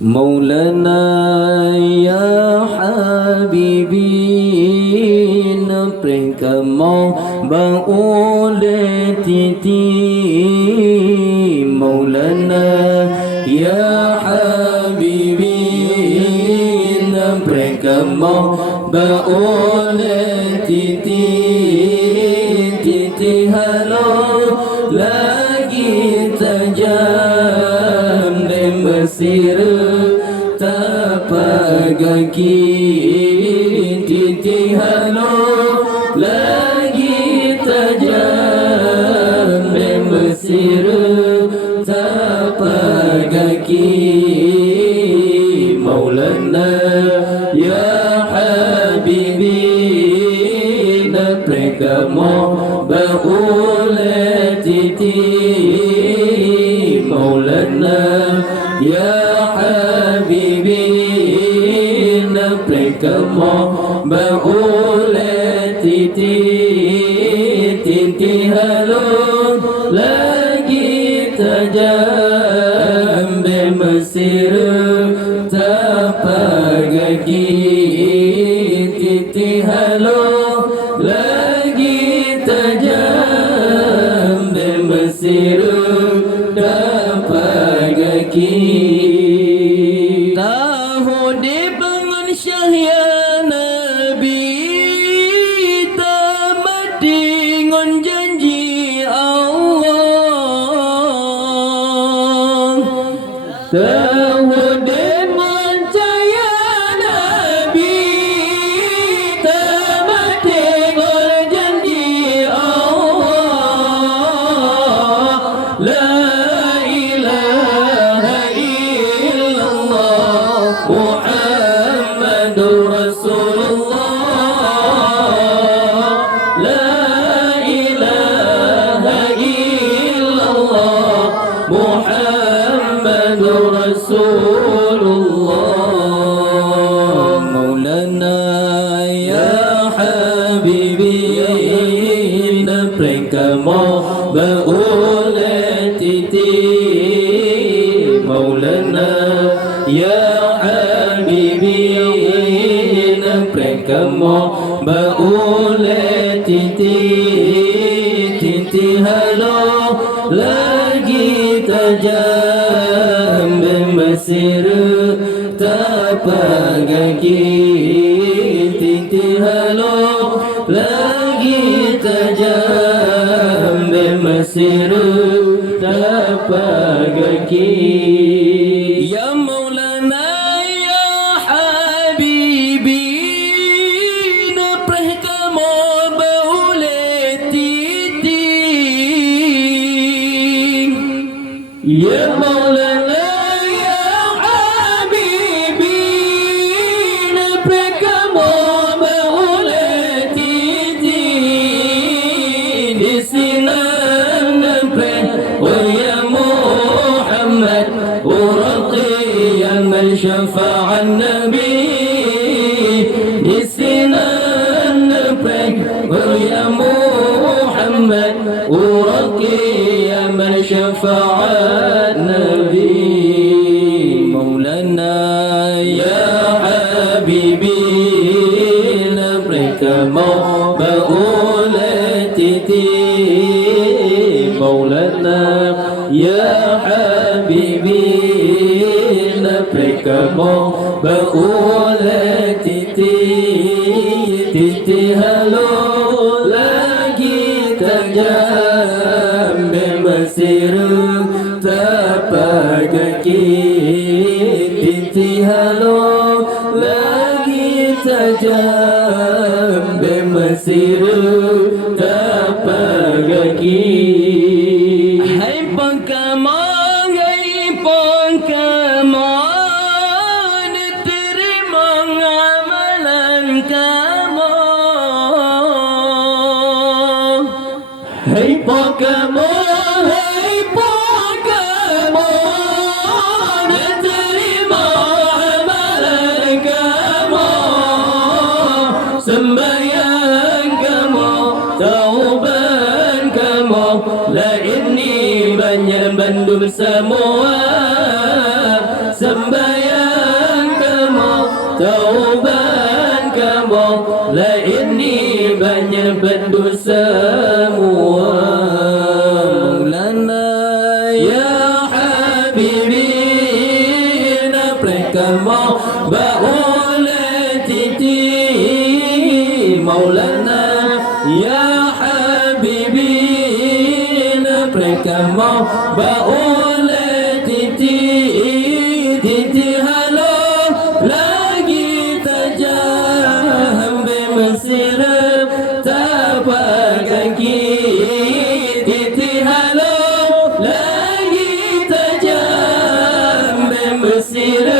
Maulana ya Habibin Prengkamo Ba'ule titi Maulana ya Habibin Prengkamo Ba'ule titi Titi halo lagi tajam di Mesir tapagaki titi halo lagi tajam di Mesir tapagaki Maulana ya Habibi naprekamo baule titi Maulana ya Habibi naprekamo baule titi titi halo lagi tajam di Mesir tapagaki titi halo lagi tajam di Mesir tapagaki tahu di bangun syahya Nabi tamat dengan janji Allah tahu di mencaya Nabi tamat dengan janji Allah la ilaha illallah Muhammadur Rasulullah la ilaha illallah Muhammadur Rasulullah Maulana ya Habibi naprekamo baule titi Maulana ya Habibi naprekamo baule titi titi halo lagi tajam di Mesir tapagaki titi halo lagi tajam di Mesir tapagaki ya Maulana ya Habibi naprekamo baule titi ya Maulana ya Habibi naprekamo baule titi di sinan naprek wa ya Muhammad uraqiyan man syafa'an nabi di sinan naprek wa ya Muhammad uraqiyan man syafa'an nabi Maulana ya Habibi naprekamo baule titi Maulana ya Habibi naprekamo baule titi titi halo lagi tajam di Mesir tapagaki titi halo lagi tajam di Mesir tapagaki hai pangkamang hai pangkamang diterima amalan kamu hai pangkamang hai pangkamang diterima amalan kamu sembahyang kamu taubat kamu la ini banyak bandung semua sembahyang tauban kamu la ini banyak berdosa semua Maulana ya habibi napre kamu baole titi Maulana ya habibi napre kamu baole titi titi halo lagi tajam be mesir tapak kaki titi halo lagi tajam be mesir